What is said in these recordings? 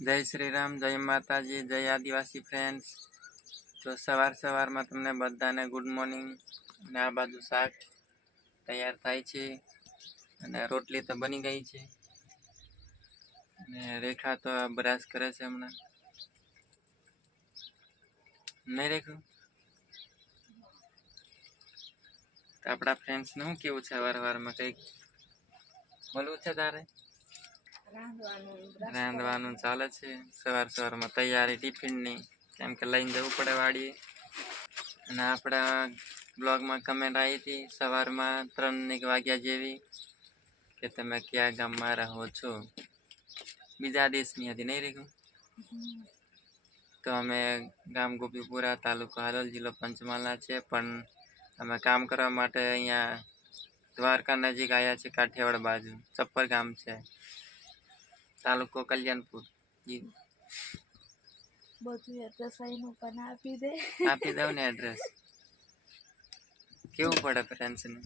जय श्री राम, जय माताजी, जय आदिवासी फ्रेंड्स। तो सवार में तमने बधाने गुड मॉर्निंग। ने आ बाजू शाक तैयार थाय छे अने रोटली तो बनी गई छे अने रेखा तो ब्रश करे छे हमने नहीं रेखू। तो अपना फ्रेंड्स ने शू केवुं छे सवार में कई बोलवुं छे तारे? रांधवानुं चाले छे सवार में तैयारी टिफिननी, केम के लईने जवुं पड़े वाड़ीए। अने आपड़ा ब्लॉग में कमेंट आई थी सवार में 3 वाग्या जेवी के तमे क्या गाम में रहो छो, बीजा देशनी हती नहीं रेखू। तो अमे गाम गोपीपुरा, तालुको हालोल, जिल्लो पंचमहाल छे, पण अमे काम करवा माटे अहींया द्वारका नजीक आया छे, काठियावाड़ बाजू चप्पर गाम छे, तालुको कल्याणपुर। जी બધું એડ્રેસ આઈનું પણ આપી દે આપી દઉં ને એડ્રેસ કેવું પડે ફ્રેન્ડ્સ ને।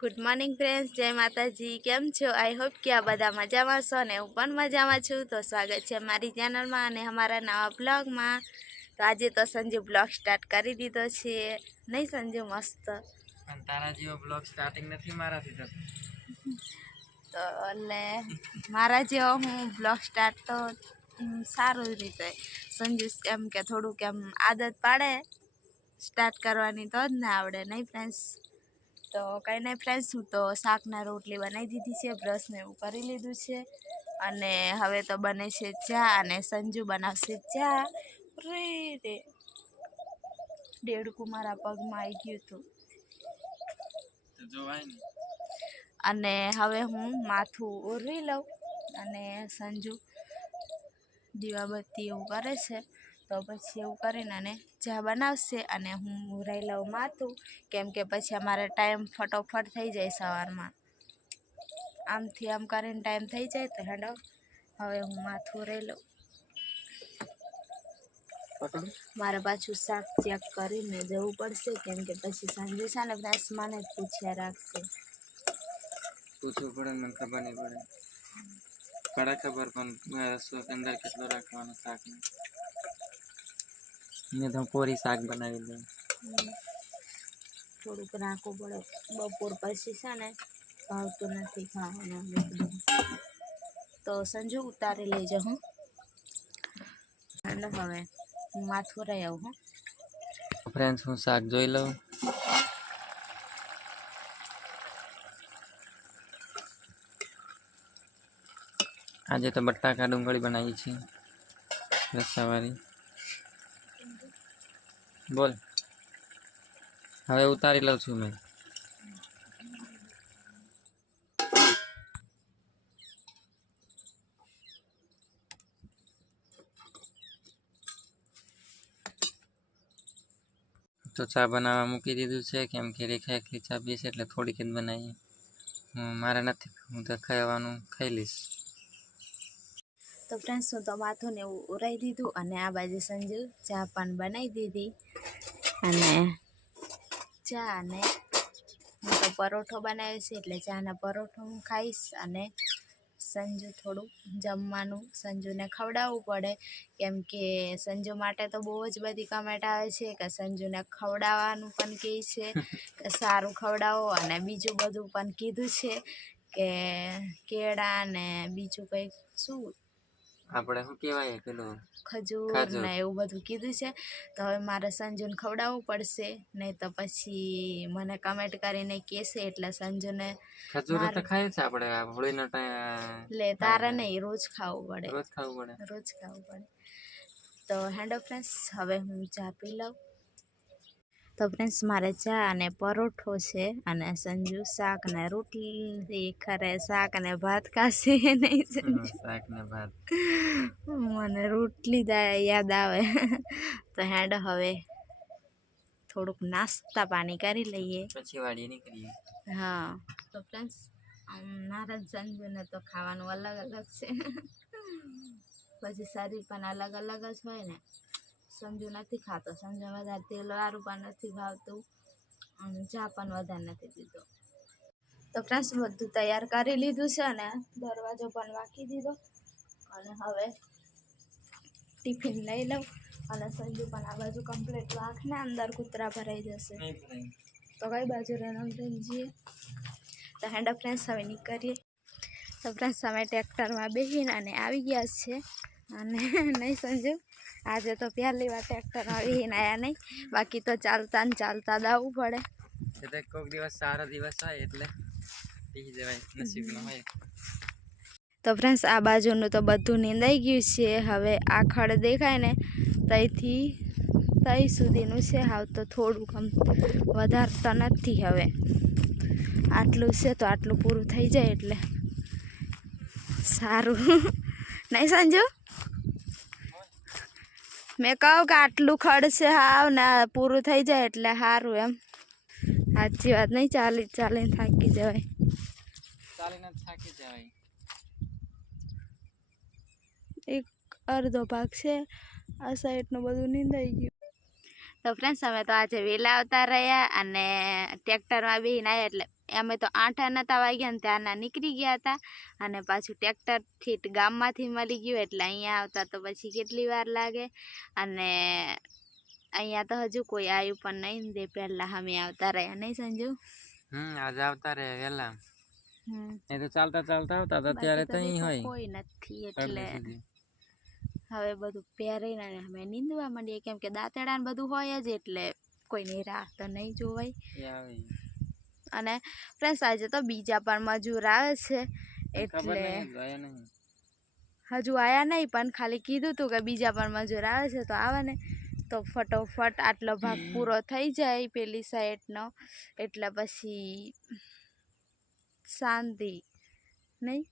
ગુડ મોર્નિંગ ફ્રેન્ડ્સ, જય માતાજી। કેમ છો? आई होप कि आ બધા મજામાં છો ને હું પણ મજામાં છું। તો સ્વાગત છે મારી ચેનલમાં અને અમારા નવા બ્લોગમાં। તો આજે તો સંજુ બ્લોગ સ્ટાર્ટ કરી દીધો છે, નહીં સંજુ? મસ્ત। પણ તારા જેવો બ્લોગ સ્ટાર્ટિંગ નથી મારાથી થતો। તો એટલે મારા જેવો હું બ્લોગ સ્ટાર્ટ તો સારું રીતે સંજુ એમ કે થોડુંક એમ આદત પાડે સ્ટાર્ટ કરવાની તો જ ને આવડે, નહીં ફ્રેન્ડ્સ? તો કંઈ નહીં ફ્રેન્ડ્સ, હું તો શાકના રોટલી બનાવી દીધી છે, બ્રશને એવું કરી લીધું છે અને હવે તો બને છે ચા અને સંજુ બનાવશે ચા। રે રે દેડકું મારા પગમાં આવી ગયું હતું અને હવે હું માથું ઓરવી લઉં અને સંજુ દીવાબત્તી એવું કરે છે। તો પછી એવું કરીને અને ચા બનાવશે અને હું ઉરાઈ લઉં માથું, કેમ કે પછી અમારે ટાઈમ ફટોફટ થઈ જાય સવારમાં, આમથી આમ કરીને ટાઈમ થઈ જાય। તો હેડો હવે હું માથું ઉરાઈ લઉં। મારે પાછું શાક ચેક કરીને જવું પડશે, કેમ કે પછી સાંજે છે ને પ્રાઇસ મને જ પૂછ્યા રાખશે। પૂછવું પડે, મને ખબર નહીં પડે, પડે ખબર પણ રસો અંદર કેટલો રાખવાનો શાકને। મેં તો પૂરી શાક બનાવી દઉં, થોડુંક રાખવું પડે, બપોર પછી છે ને ભાવતું નથી ખાવાનું એકદમ। તો સંજુ ઉતારી લેજો હું, અને હવે હું માથું રહી આવું હું। ફ્રેન્ડ્સ હું શાક જોઈ લઉં। આજે તો બટાકા ડુંગળી બનાવી છે રસાવાળી। બોલ, હવે ઉતારી લઉં છું મેં। તો ચા બનાવવા મૂકી દીધું છે, કેમ કે રેખા એકલી ચા પીશે એટલે થોડીક જ બનાવીએ, મારે નથી, હું તો ખાવાનું ખાઈ લઈશ। તો ફ્રેન્ડ્સ હું તો માથું ને એવું ઉરાઈ દીધું અને આ બાજુ સંજુ ચા પણ બનાવી દીધી અને ચા અને હું તો પરોઠો બનાવ્યો છે એટલે ચાના પરોઠો હું ખાઈશ અને સંજુ થોડું જમવાનું સંજુને ખવડાવવું પડે, કેમ કે સંજુ માટે તો બહુ જ બધી કમેન્ટ આવે છે કે સંજુને ખવડાવવાનું પણ કહે છે કે સારું ખવડાવો, અને બીજું બધું પણ કીધું છે કે કેળા ને બીજું કંઈક શું આપણે શું કહેવાય પેલું ખજૂર ને એવું બધું કીધું છે। તો હવે મારે સંજુને ખવડાવવું પડશે, નહીં તો પછી મને કમેન્ટ કરીને કહેશે, એટલે સંજુને ખજૂર તો ખાય છે આપણે હોળીનો ટાઈમ લે તારે નહીં, રોજ ખાવું પડે, રોજ ખાવું પડે, રોજ ખાવું પડે। તો હેન્ડો ફ્રેન્ડ્સ હવે હું ચા પી લઉં। તો ફ્રેન્ડ્સ મારે ચા અને પરોઠો છે અને સંજુ શાક ને રોટલી ખરે, શાક અને ભાત ખાશે નહીં સંજુ? શાક ને ભાત, મને રોટલી યાદ આવે। તો હેડ હવે થોડુંક નાસ્તા પાણી કરી લઈએ, પછી વાડીએ નીકળીએ। હા તો ફ્રેન્ડ્સ મારા સંજુને તો ખાવાનું અલગ અલગ છે, પછી શરીર પણ અલગ અલગ જ હોય ને। સંજુ નથી ખાતો, સંજુ વધારે તેલવાળું પણ નથી ભાવતું અને ચા પણ વધારે નથી પીતો। તો ફ્રેન્ડ્સ બધું તૈયાર કરી લીધું છે અને દરવાજો પણ વાંકી દીધો અને હવે ટિફિન લઈ લઉં અને સંજુ પણ આ બાજુ કમ્પ્લીટ વાંખને અંદર કૂતરા ભરાઈ જશે. તો કઈ બાજુ રણમધનજીએ તો હેન્ડ ફ્રેન્ડ્સ હવે નીકળીએ. તો ફ્રેન્ડ્સ અમે ટ્રેક્ટરમાં બેસીને અને આવી ગયા છે અને નહીં સંજુ આજે તો પહેલી વાર ટ્રેક્ટરમાં બેસીને આવ્યા નહીં, બાકી તો ચાલતા ને ચાલતા દાવવું પડે. એટલે કોઈક દિવસ સારો દિવસ હોય એટલે પી જવાય, નસીબમાં હોય. તો ફ્રેન્ડ્સ આ બાજુનું તો બધું નીંદાઈ ગયું છે. હવે આ ખડ દેખાય ને ત્યાંથી ત્યાં સુધીનું છે. હાવ તો થોડુંક આમ વધારે તો નથી. હવે આટલું છે તો આટલું પૂરું થઈ જાય એટલે સારું. નહીં સંજુ મેં કહું કે આટલું ખડ છે હાવ ને પૂરું થઈ જાય એટલે સારું એમ. સાચી વાત નહીં, ચાલીને થાકી જવાય. ચાલીને થાકી જવાય. એક અડધો ભાગ છે આ સાઈડનું બધું નીંદાઈ ગયું. તો ફ્રેન્ડ્સ અમે તો આજે વહેલા આવતા રહ્યા અને ટ્રેક્ટરમાં બેસીને આવ્યા એટલે અમે તો 8 નતા વાગ્યા ને ત્યારના નીકળી ગયા હતા અને પાછું ટ્રેક્ટરથી ગામમાંથી મળી ગયું એટલે અહીંયા આવતા તો પછી કેટલી વાર લાગે. અને અહીંયા તો હજુ કોઈ આવ્યું પણ નહીં દે પહેલાં અમે આવતા રહ્યા. નહીં સંજુ? આજે આવતા રહ્યા વહેલા. એ તો ચાલતા આવતા તો અત્યારે તો અહીં હોય કોઈ નથી એટલે હવે બધું પહેરીને અમે નીંદવા માંડીએ કેમ કે દાંતેડા ને બધું હોય જ એટલે કોઈની રાહ તો નહીં જોવાય. અને ફ્રેન્ડ્સ આજે તો બીજા પણ મજૂર આવે છે એટલે હજુ આયા નહીં પણ ખાલી કીધું હતું કે બીજા પણ મજૂર આવે છે તો આવે ને તો ફટોફટ આટલો ભાગ પૂરો થઈ જાય પેલી સાઈડનો એટલે પછી શાંતિ. નહીં?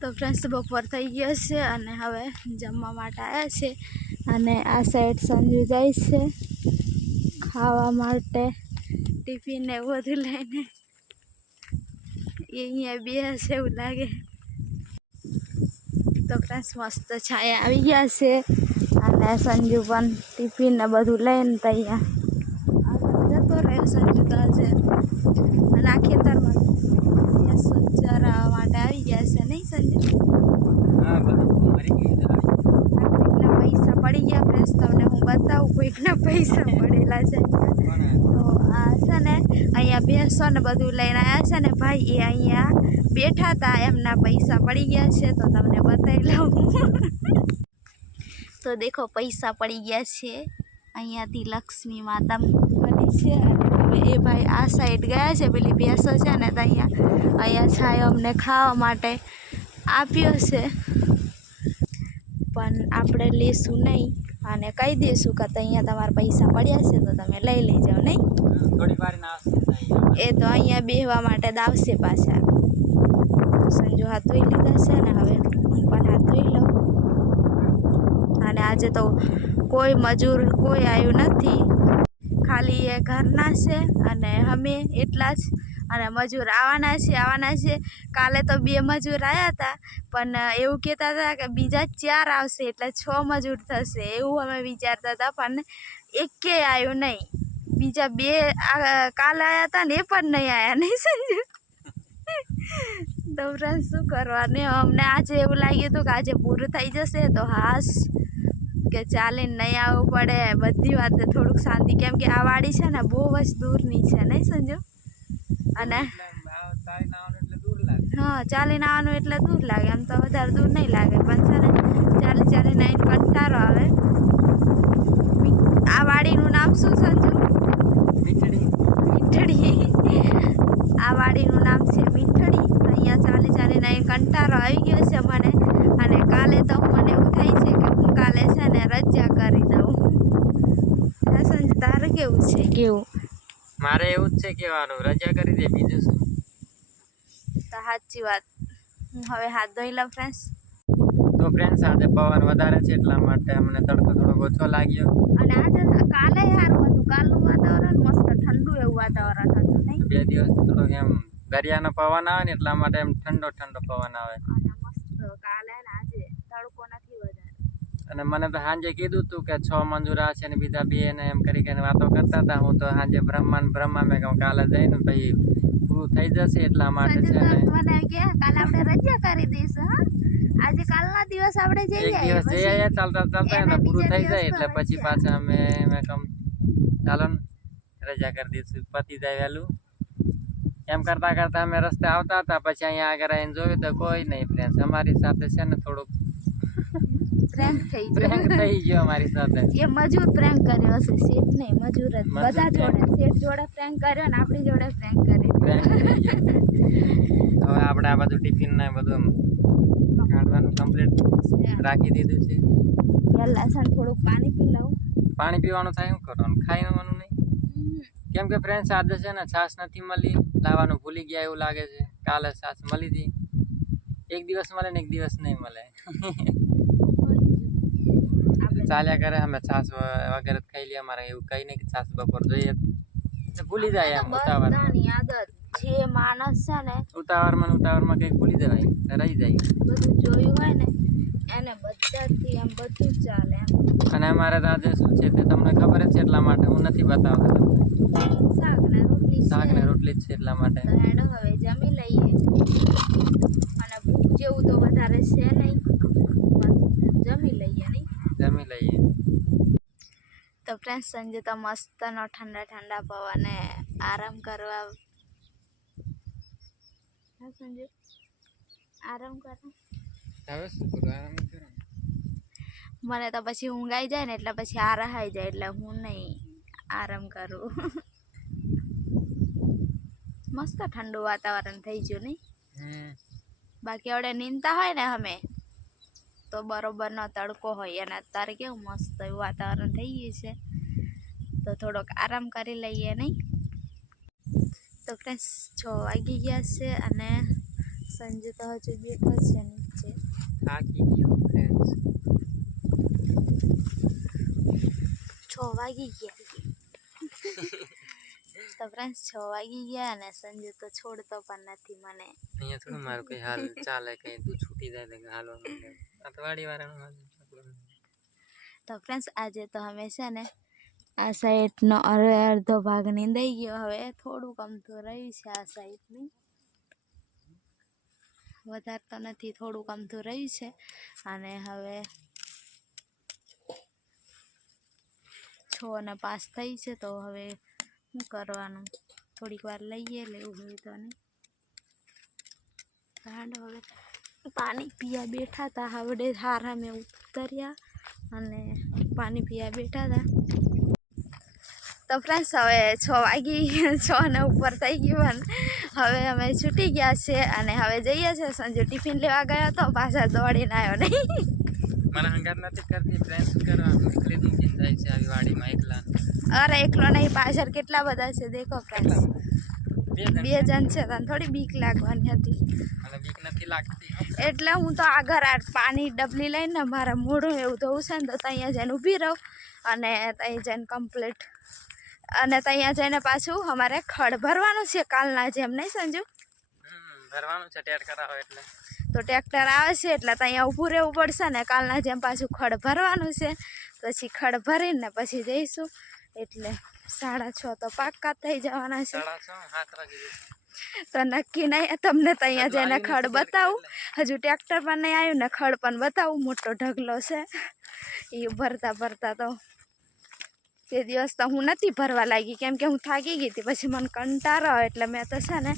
તો ફ્રેન્ડ્સ બપોર થઈ ગયો છે અને હવે જમવા માટે આવ્યા છે અને આ સાઈડ સંજુ જાય છે ખાવા માટે ટિફિન ને એવું બધું લઈને. એ અહીંયા બે છે એવું લાગે. તો ફ્રેન્ડ્સ મસ્ત છાયા આવી ગયા છે અને સંજુ પણ ટિફિન ને બધું લઈને તો અહીંયા જતો રહ્યો સંજુ તો આજે. અને આ ખેતરમાં ચરાવવા માટે આવી ગયા છે. નહીં સંજુ? કોઈકના પૈસા પડી ગયા ફ્રેન્ડ્સ તમને હું બતાવું. કોઈકના પૈસા પડેલા છે. તો આ છે ને અહીંયા ભેંસો ને બધું લઈને આવ્યા છે ને ભાઈ એ અહીંયા બેઠા હતા એમના પૈસા પડી ગયા છે તો તમને બતાવી લઉં. તો દેખો પૈસા પડી ગયા છે. અહીંયાથી લક્ષ્મી માતા બની છે અને હવે એ ભાઈ આ સાઈડ ગયા છે પેલી ભેંસો છે ને તો અહીંયા છાયો અમને ખાવા માટે આપ્યો છે પણ આપણે લેશું નહીં અને કહી દઈશું કે અહીંયા તમારા પૈસા પડ્યા છે તો તમે લઈ લેજો. નહીં? એ તો અહીંયા બેહવા માટે દાવશે પાછા. સંજુ હાથ ધોઈ લીધા છે ને હવે હું પણ હાથ ધોઈ લઉં. અને આજે તો કોઈ મજૂર કોઈ આવ્યું નથી, ખાલી એ ઘરના છે અને અમે એટલા જ. અને મજૂર આવવાના છે. કાલે તો 2 મજૂર આવ્યા હતા પણ એવું કહેતા હતા કે બીજા 4 આવશે એટલે 6 મજૂર થશે એવું અમે વિચારતા હતા પણ એકેય આવ્યું નહીં. બીજા 2 કાલે આવ્યા હતા ને એ પણ નહીં આવ્યા. નહીં સંજુ? તો ફ્રેન્ડ શું કરવાનું, અમને આજે એવું લાગ્યું હતું કે આજે પૂરું થઈ જશે તો હાસ કે ચાલીને નહીં આવવું પડે બધી વાત થોડુંક શાંતિ. કેમ કે આ વાડી છે ને બહુ જ દૂરની છે. નહીં સંજુ? અને હા ચાલીને આવવાનું એટલે દૂર લાગે. એમ તો વધારે દૂર નહીં લાગે પણ છે ને ચાલીને આવીને કંટાળો આવે. આ વાડીનું નામ શું સંજુ? મીઠડી. આ વાડીનું નામ છે મીઠડી. અહીંયા ચાલીને અહીં કંટાળો આવી ગયો છે મને અને કાલે તો મને એવું થાય છે કે હું કાલે છે ને રજા કરી દઉં. સંજુ તારે કેવું છે? કેવું? મારે એવું જ છે કહેવાનું, રજા કરી દે બીજું શું. તો સાચી વાત. હું હવે હાથ ધોઈ લઉં ફ્રેન્ડ્સ. તો ફ્રેન્ડ્સ આજે પવન વધારે છે એટલા માટે અમને તડકો થોડોક ઓછો લાગ્યો. અને આજે કાલે સારું હતું. કાલનું વાતાવરણ મસ્ત ઠંડુ એવું વાતાવરણ હતું. નહીં? 2 દિવસ થોડોક એમ દરિયાનો પવન આવે ને એટલા માટે એમ ઠંડો પવન આવે. અને મસ્ત કાલે ને આજે તડકો નથી વધારે. અને મને તો સાંજે કીધું હતું કે 6 મંજૂરા છે ને બીજા 2 ને એમ કરી વાતો કરતા હતા. હું તો સાંજે બ્રહ્મા મેં કહું કાલે જઈને ભાઈ પૂરું થઈ જશે એટલા માટે સંજુ છે તો ને મને કે કાલે આપણે રજા કરી દઈશું હા આજે કાલના દિવસ આપણે જઈ એક આવીએ દિવસ જઈ આવ્યા ચાલતા ચાલતા એના એને પૂરું બીજા થઈ દિવસ જાય તો એટલે પછી રજા. પાછા મેં કમ ચાલો ને રજા કરી દઈશું પતી જાય વહેલું એમ કરતા કરતા અમે રસ્તે આવતા હતા પછી અહીંયા આગળ આવીને જોયું તો કોઈ નહીં ફ્રેન્ડ્સ અમારી સાથે છે ને થોડુંક પ્રેન્ક થઈ પ્રેન્ક ગયો થઈ ગયો અમારી સાથે એ મજૂર પ્રેન્ક કર્યો હશે શેઠ નહીં મજૂર જ મજૂર બધા prank. જોડે શેઠ જોડે પ્રેન્ક કર્યો ને આપણી જોડે પ્રેન્ક કર્યો પ્રેન્ક થઈ ગયો હવે આપણે આ બધું ટિફિન ને બધું કાઢવાનું કમ્પ્લીટ રાખી દીધું છે પહેલા છે ને થોડુંક પાણી પી લઉં પાણી પીવાનું થાય શું કરવાનું ખાઈ લેવાનું નહીં કેમ કે ફ્રેન્ડ્સ આજે છે ને છાશ નથી મળી લાવવાનું ભૂલી ગયા એવું લાગે છે કાલે છાશ મળી હતી એક દિવસ મળે ને એક દિવસ નહીં મળે ચાલ્યા કરે અમે છાશ વગેરે ખાઈ લઈએ અમારે એવું કઈ નહીં કે છાશ બપોર જોઈએ એટલે ભૂલી જાય એમ ઉતાવળ બધાની આદત જે માણસ છે ને ઉતાવળમાં કંઈક ભૂલી જવાય તો રહી જાય બધું જોયું હોય ને એને બધાથી આમ બધું જ ચાલે એમ અને અમારે તો આજે શું છે તે તમને ખબર જ છે એટલા માટે હું નથી બતાવતો તમને શાક ને રોટલી શાક છે ને રોટલી જ છે એટલા માટે તો હેડો હવે જમી લઈએ અને ભૂખ જેવું તો વધારે છે નહીં જમી લઈએ નહીં જમી લઈએ તો ફ્રેન્ડ્સ સંજે તો મસ્તનો ઠંડા ઠંડા પવને આરામ કરવા હા સંજુ આરામ કરો હવે શું કરું આરામ કરો મને તો પછી ઊંઘ આવી જાય ને એટલે પછી આરામ આવી જાય એટલે હું નહીં આરામ કરું મસ્ત ઠંડુ વાતાવરણ થઈ ગયું નહીં બાકી આવડે નીંદતા હોય ને અમે તો બરોબરનો તડકો હોય અને અત્યારે કેવું મસ્ત એવું વાતાવરણ થઈ ગયું છે તો થોડોક આરામ કરી લઈએ નહીં તો ફ્રેન્ડ્સ 6 વાગી ગયા છે અને સંજુ તો હજુ બેઠો છે નીચે થાકી ગયો ફ્રેન્ડ્સ 6 વાગી ગયા તો ફ્રેન્ડ્સ 6 વાગી ગયા અને સંજુ તો છોડતો પણ નથી મને અહીંયા થોડું મારું કઈ હાલ ચાલે કઈ તું છૂટી જાય તો હાલો આ તો વાડી વાળાનું હાલ તો ફ્રેન્ડ્સ આજે તો અમે છે ને આ સાઈડનો અડધો ભાગ નીંદાઈ ગયો હવે થોડુંક અમથું રહ્યું છે આ સાઈડની વધારે તો નથી થોડુંક અમથું રહ્યું છે અને હવે 6:05 થઈ છે તો હવે શું કરવાનું થોડીક વાર લઈએ લેવું હોય તો નહીં હવે પાણી પીવા બેઠા હતા હવે હારા મેં ઉતર્યા અને પાણી પીવા બેઠા હતા તો ફ્રેન્ડ્સ હવે 6 વાગી 6 ને ઉપર થઈ ગયું હવે અમે છૂટી ગયા છે અને હવે જઈએ છીએ સંજુ ટિફિન લેવા ગયો તો પાછા દોડીને આવ્યો નહીં મને હંગાત નથી કરતી ફ્રેન્ડ્સ કરવાનું એકલી જ મૂકીને જાય છે આવી વાડીમાં એકલા અરે એકલો નહીં પાછળ કેટલા બધા છે દેખો ફ્રેન્ડ્સ 2 જણ છે તને થોડી બીક લાગવાની હતી મને બીક નથી લાગતી એટલે હું તો આગળ આ પાણી ડબલી લઈને મારા મોઢું એવું ધોવું છે ને તો ત્યાં જઈને ઊભી રહું અને ત્યાં જઈને કમ્પ્લીટ અને ત્યાં જઈને પાછું અમારે ખડ ભરવાનું છે કાલના જેમ નહીં સંજુ ભરવાનું છે ટેટ કરાવો એટલે તો ટ્રેક્ટર આવે છે એટલે ત્યાં ઊભું રહેવું પડશે ને કાલના જેમ પાછું ખડ ભરવાનું છે પછી ખડ ભરીને પછી જઈશું એટલે 6:30 તો પાક્કા થઈ જવાના છે 7:30 વાગી જશે તો નક્કી નહીં તમને ત્યાં જઈને ખડ બતાવું હજુ ટ્રેક્ટર પણ નહીં આવ્યું ને ખડ પણ બતાવું મોટો ઢગલો છે એ ભરતા ભરતા તો તે દિવસ તો હું નથી ભરવા લાગી કેમ કે હું થાકી ગઈ હતી પછી મને કંટાળો એટલે મેં તો છે ને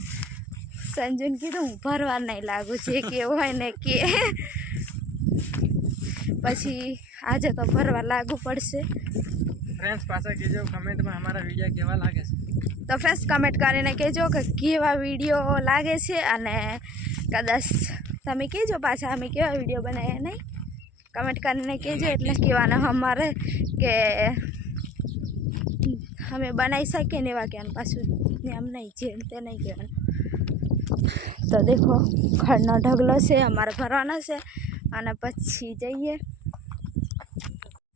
સંજુને કીધું હું ભરવા નહીં લાગુ જે કેવું હોય ને કે પછી આજે તો ભરવા લાગુ પડશે ફ્રેન્ડ્સ પાછા કહેજો કમેન્ટમાં અમારા વિડીયો કેવા લાગે છે તો ફ્રેન્ડ્સ કમેન્ટ કરીને કહેજો કે કેવા વિડીયો લાગે છે અને કદાચ તમે કહેજો પાછા અમે કેવા વિડીયો બનાવ્યા નહીં કમેન્ટ કરીને કહેજો એટલે કહેવાના અમારે કે અમે બનાવી શકીએ ને એવા કહેવાનું પાછું એમ નહીં જેમ તે નહીં કહેવાનું તો દેખો ખડનો ઢગલો છે અમારે ભરવાનો છે અને પછી જઈએ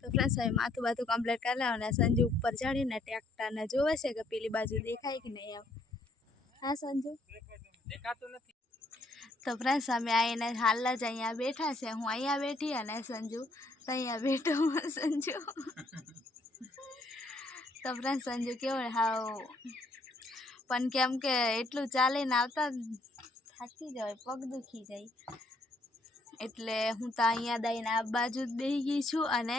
તો ફ્રેન્ડ્સ હવે માથું બાથું કમ્પ્લીટ કરી લે અને સંજુ ઉપર ચડીને ટ્રેક્ટરને જોવે છે કે પેલી બાજુ દેખાય કે નહીં એમ હા સંજુ દેખાતું નથી તો ફ્રેન્ડ્સ અમે આવીને હાલ જ અહીંયા બેઠા છે હું અહીંયા બેઠી અને સંજુ તો અહીંયા બેઠો સંજુ તો ફ્રેન્ડ્સ સંજુ કેવો હાવ પણ કેમ કે એટલું ચાલીને આવતા થાકી જવાય, પગ દુખી જાય, એટલે હું તો અહીંયા દઈને આ બાજુ જ બેસી ગઈ છું. અને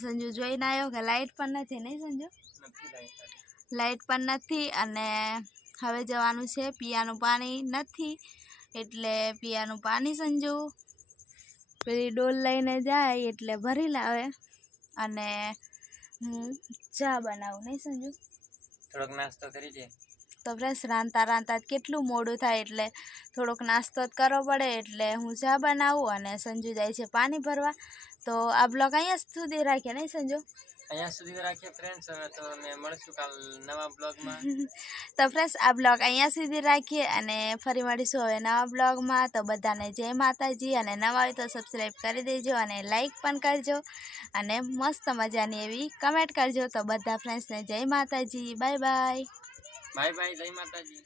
સંજુ જોઈને આવ્યો કે લાઇટ પણ નથી, નહીં સંજુ? લાઇટ પણ નથી. અને હવે જવાનું છે, પીવાનું પાણી નથી એટલે પીવાનું પાણી સંજુ પેલી ડોલ લઈને જાય એટલે ભરી લાવે. અને હું ચા બનાવું, નહીં સંજુ? થોડોક નાસ્તો કરી દે. તો ફ્રેન્ડ્સ રાંધતા કેટલું મોડું થાય એટલે થોડોક નાસ્તો જ કરવો પડે, એટલે હું ચા બનાવું અને સંજુ જાય છે પાણી ભરવા. તો આ બ્લોગ અહીંયા સુધી રાખીએ, નહીં સંજુ? અહીંયા સુધી રાખીએ ફ્રેન્ડ્સ. હવે તો અમે મળશું કાલ નવા બ્લોગમાં. તો ફ્રેન્ડ્સ આ બ્લોગ અહીંયા સુધી રાખીએ અને ફરી મળીશું હવે નવા બ્લોગમાં. તો બધાને જય માતાજી, અને નવા હોય તો સબસ્ક્રાઈબ કરી દેજો અને લાઈક પણ કરજો અને મસ્ત મજાની એવી કમેન્ટ કરજો. તો બધા ફ્રેન્ડ્સને જય માતાજી, બાય બાય. બાય બાય, જય માતાજી.